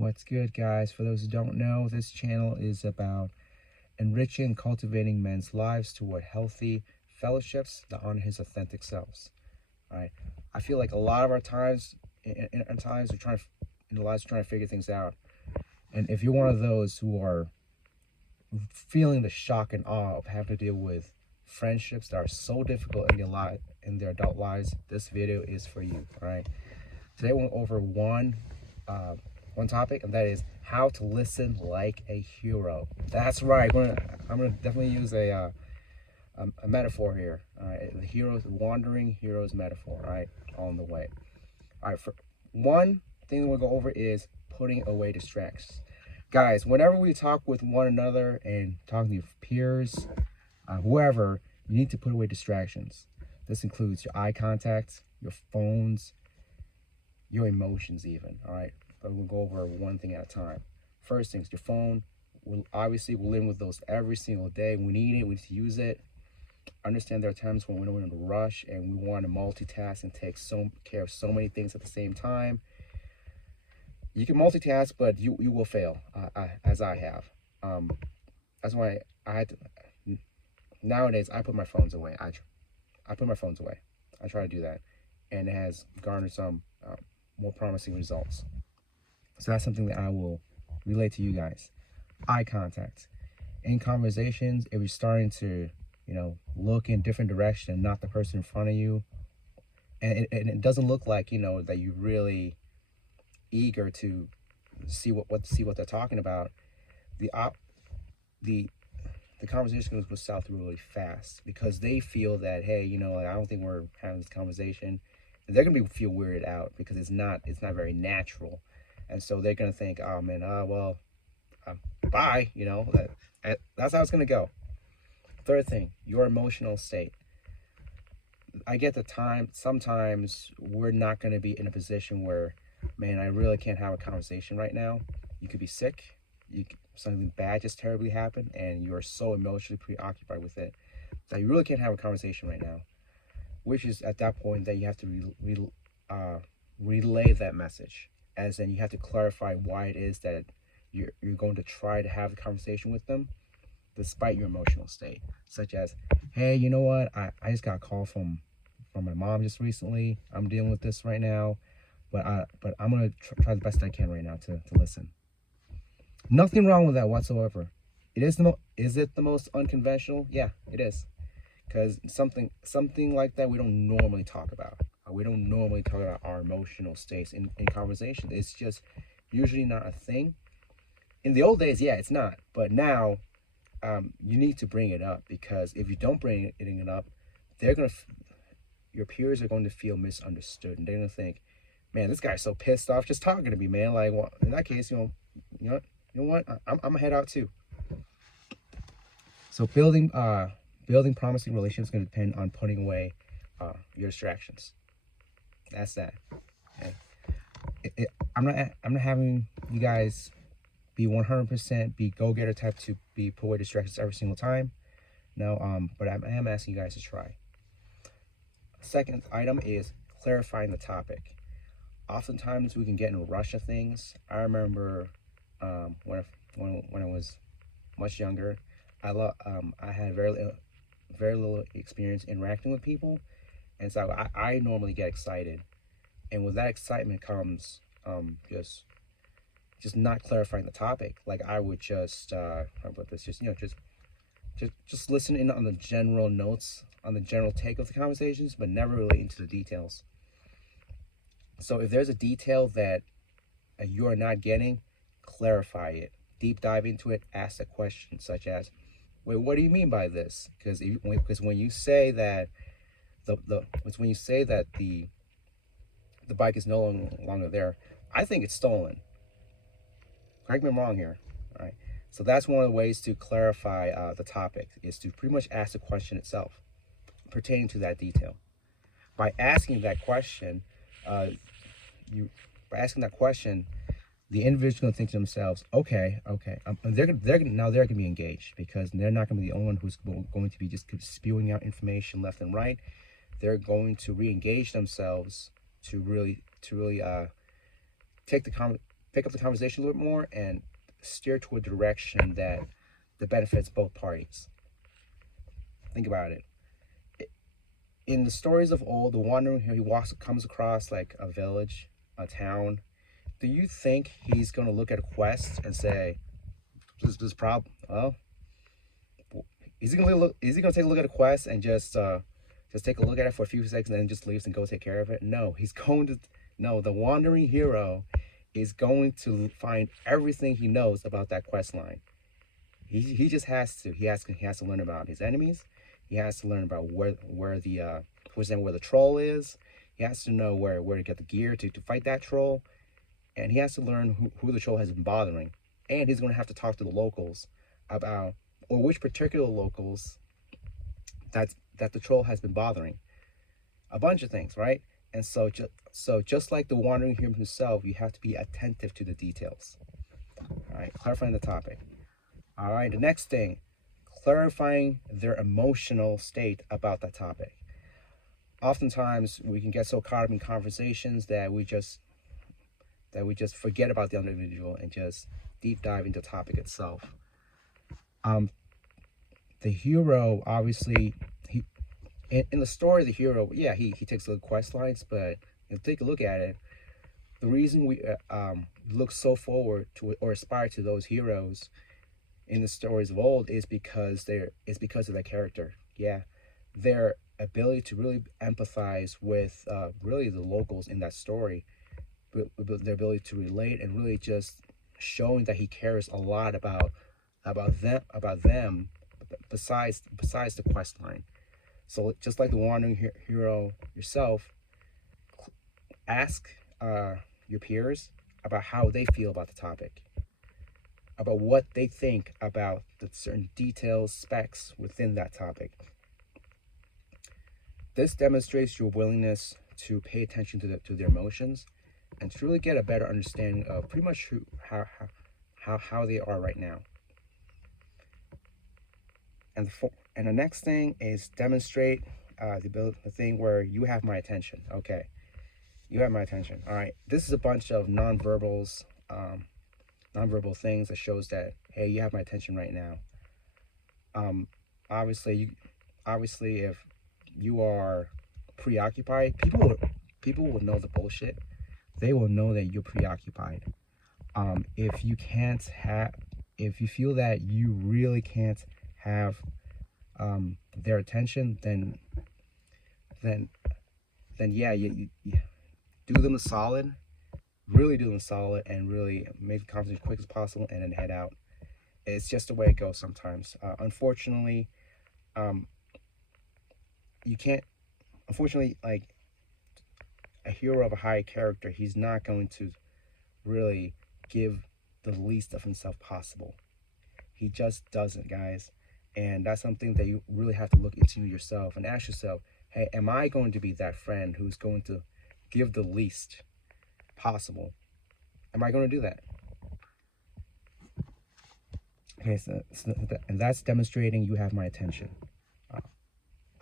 What's good, guys? For those who don't know, this channel is about enriching and cultivating men's lives toward healthy fellowships that honor his authentic selves. All right. I feel like a lot of our times, in our times, in the lives, we're trying to figure things out. And if you're one of those who are feeling the shock and awe of having to deal with friendships that are so difficult in their adult lives, this video is for you. All right. Today we're going over one topic, and that is how to listen like a hero. That's right. I'm gonna definitely use a metaphor here. All right, the wandering hero's metaphor. All right, on the way. All right, for one thing we'll go over is putting away distractions. Guys, whenever we talk with one another and talking to your peers, whoever, you need to put away distractions. This includes your eye contact, your phones, your emotions even. All right, but we'll go over one thing at a time. First things, your phone. We'll live with those every single day. We need it. We need to use it. Understand there are times when we're in a rush and we want to multitask and take care of so many things at the same time. You can multitask, but you will fail, as I have. That's why I had to. Nowadays, I put my phones away. I put my phones away. I try to do that, and it has garnered some more promising results. So that's something that I will relate to you guys. Eye contact. In conversations, if you're starting to, look in different direction and not the person in front of you, and it doesn't look like, that you're really eager to see what they're talking about, the conversation goes south really fast because they feel that, hey, I don't think we're having this conversation. And they're gonna feel weirded out because it's not very natural, and so they're gonna think, oh man, bye. That's how it's gonna go. Third thing, your emotional state. I get the time. Sometimes we're not gonna be in a position where, man, I really can't have a conversation right now. You could be sick. Something bad just terribly happened, and you're so emotionally preoccupied with it that you really can't have a conversation right now. Which is at that point that you have to relay that message, as in you have to clarify why it is that you're going to try to have a conversation with them despite your emotional state, such as, hey, you know what, I just got a call from my mom just recently. I'm dealing with this right now, but I'm gonna try the best I can right now to listen. Nothing wrong with that whatsoever. Is it the most unconventional? Yeah, it is. Because something like that we don't normally talk about. We don't normally talk about our emotional states in conversation. It's just usually not a thing. In the old days, yeah, it's not. But now, you need to bring it up, because if you don't bring it up, your peers are going to feel misunderstood, and they're going to think, man, this guy's so pissed off just talking to me, man. Like, well, in that case, you know what? I'm gonna head out too. So building promising relationships is going to depend on putting away your distractions. That's that. Okay. I'm not having you guys be 100% be go-getter type to be put away distractions every single time. No, but I am asking you guys to try. Second item is clarifying the topic. Oftentimes we can get in a rush of things. I remember when I was much younger, I had very little experience interacting with people, and so I normally get excited, and with that excitement comes just not clarifying the topic. Like, I would just how about this, just listen in on the general notes, on the general take of the conversations, but never really into the details. So if there's a detail that you are not getting, clarify it, deep dive into it, ask a question such as, wait, what do you mean by this? Because when you say that the bike is no longer there, I think it's stolen. Correct me if I'm wrong here. All right. So that's one of the ways to clarify the topic, is to pretty much ask the question itself pertaining to that detail. By asking that question, the individual going to think to themselves, okay, they're going to be engaged, because they're not going to be the only one who's going to be just spewing out information left and right. They're going to re-engage themselves to really take the pick up the conversation a little bit more and steer to a direction that benefits both parties. Think about it. In the stories of old, the wandering hero, comes across like a village, a town. Do you think he's going to look at a quest and say, this problem? Well, is he going to look? Is he going to take a look at a quest and just take a look at it for a few seconds and then just leaves and go take care of it? No, he's going to. No, the wandering hero is going to find everything he knows about that quest line. He just has to. He has to learn about his enemies. He has to learn about where the for example, where the troll is. He has to know where to get the gear to fight that troll, and he has to learn who the troll has been bothering. And he's going to have to talk to the locals about, or which particular locals that the troll has been bothering. A bunch of things, right? And so just like the wandering hero himself, you have to be attentive to the details. All right, clarifying the topic. All right, the next thing, clarifying their emotional state about that topic. Oftentimes, we can get so caught up in conversations that we just forget about the other individual and just deep dive into the topic itself. The hero, obviously, in the story, the hero, yeah, he takes a look at quest lines, but if you take a look at it, the reason we look so forward to or aspire to those heroes in the stories of old is because of their character. Yeah, their ability to really empathize with really the locals in that story, their ability to relate and really just showing that he cares a lot about them besides the quest line. So just like the wandering hero yourself, ask your peers about how they feel about the topic, about what they think about the certain details, specs within that topic. This demonstrates your willingness to pay attention to their emotions and to really get a better understanding of pretty much how they are right now. And the next thing is demonstrate the thing where you have my attention. Okay, you have my attention. All right, this is a bunch of nonverbal things that shows that, hey, you have my attention right now. Obviously, if you are preoccupied, people will know the bullshit. They will know that you're preoccupied. If you feel that you really can't have their attention, then yeah, you do them a solid, really do them a solid, and really make the conversation as quick as possible, and then head out. It's just the way it goes sometimes. Unfortunately, you can't. Unfortunately, like a hero of a high character, he's not going to really give the least of himself possible. He just doesn't, guys. And that's something that you really have to look into yourself and ask yourself, hey, am I going to be that friend who's going to give the least possible? Am I going to do that? Okay, and that's demonstrating you have my attention.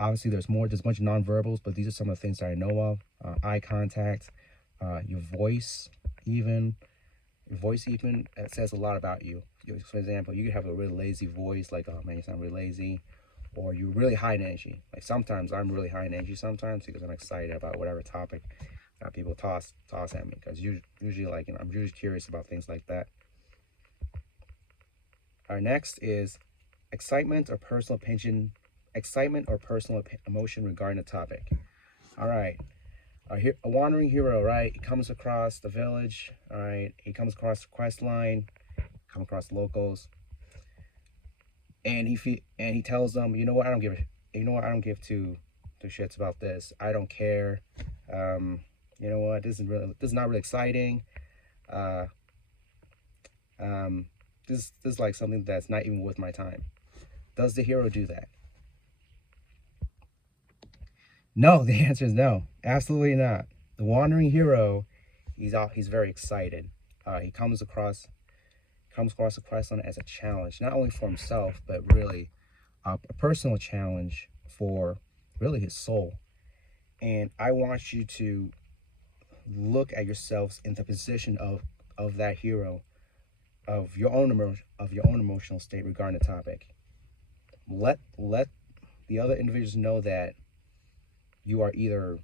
Obviously, there's a bunch of nonverbals, but these are some of the things that I know of. Eye contact, your voice, even. Your voice even says a lot about you. For example, you could have a really lazy voice, like, oh man, you sound really lazy, or you're really high in energy. Like sometimes I'm really high in energy sometimes because I'm excited about whatever topic people toss at me. Because usually, like, I'm usually curious about things like that. Our next is excitement or personal emotion regarding the topic. All right. A wandering hero, right? He comes across the village, all right? He comes across the quest line, come across the locals, and he tells them, you know what? I don't give two shits about this. I don't care. You know what? This is not really exciting. This is like something that's not even worth my time. Does the hero do that? No, the answer is no. Absolutely not. The wandering hero, he's very excited. He comes across the quest line as a challenge, not only for himself, but really a personal challenge for really his soul. And I want you to look at yourselves in the position of of that hero, of your own emotional state regarding the topic. Let the other individuals know that you are either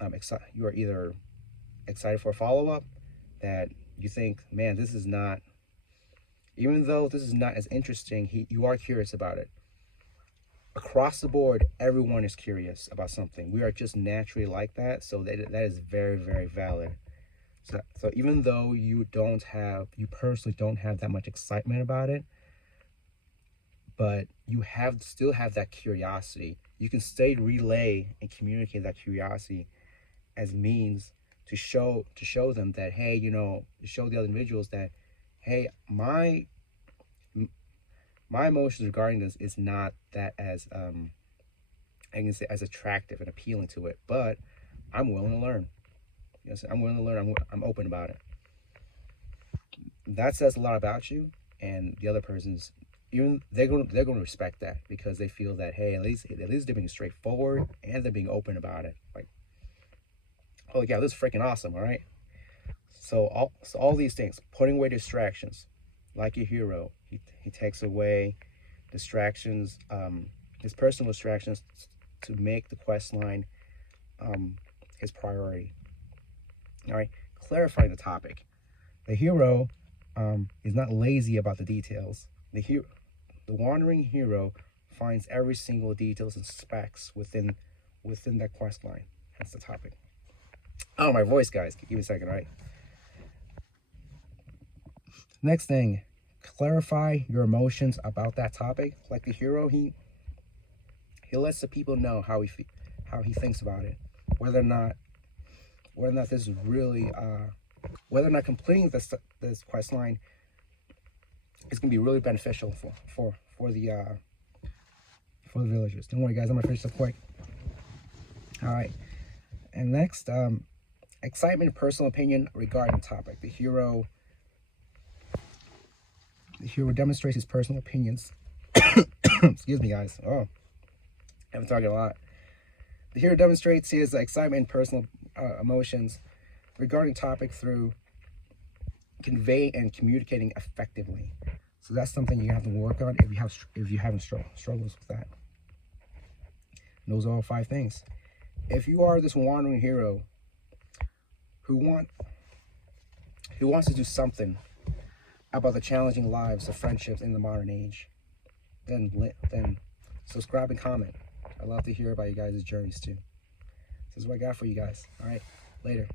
excited for a follow up, that you think, man, this is not, even though this is not as interesting, you are curious about it. Across the board, everyone is curious about something. We are just naturally like that, so that is very, very valid. So even though you personally don't have that much excitement about it, but you still have that curiosity. You can relay and communicate that curiosity as means to show them that, hey, to show the other individuals that, hey, my emotions regarding this is not that as I can say as attractive and appealing to it, but I'm willing to learn. I'm willing to learn. I'm open about it. That says a lot about you, and the other person's, even they're going to respect that, because they feel that, hey, at least they're being straightforward and they're being open about it. Like, oh yeah, this is freaking awesome. All right. So all these things, putting away distractions, like your hero, he takes away distractions, his personal distractions, to make the quest line his priority. All right, clarifying the topic. The hero is not lazy about the details. The wandering hero finds every single details and specs within that quest line. That's the topic. Oh, my voice, guys. Give me a second, all right? Next thing, clarify your emotions about that topic. Like the hero, he lets the people know how he thinks about it, whether or not this is really whether or not completing this quest line is going to be really beneficial for the villagers. Don't worry, guys, I'm gonna finish up quick. All right, and next, excitement and personal opinion regarding the topic. The hero demonstrates his personal opinions. Excuse me, guys. Oh, I've been talking a lot. The hero demonstrates his excitement and personal emotions regarding topic through conveying and communicating effectively. So that's something you have to work on if you haven't struggles with that. And those are all 5 things. If you are this wandering hero who wants to do something about the challenging lives of friendships in the modern age, then subscribe and comment. I'd love to hear about you guys' journeys too. This is what I got for you guys. All right, later.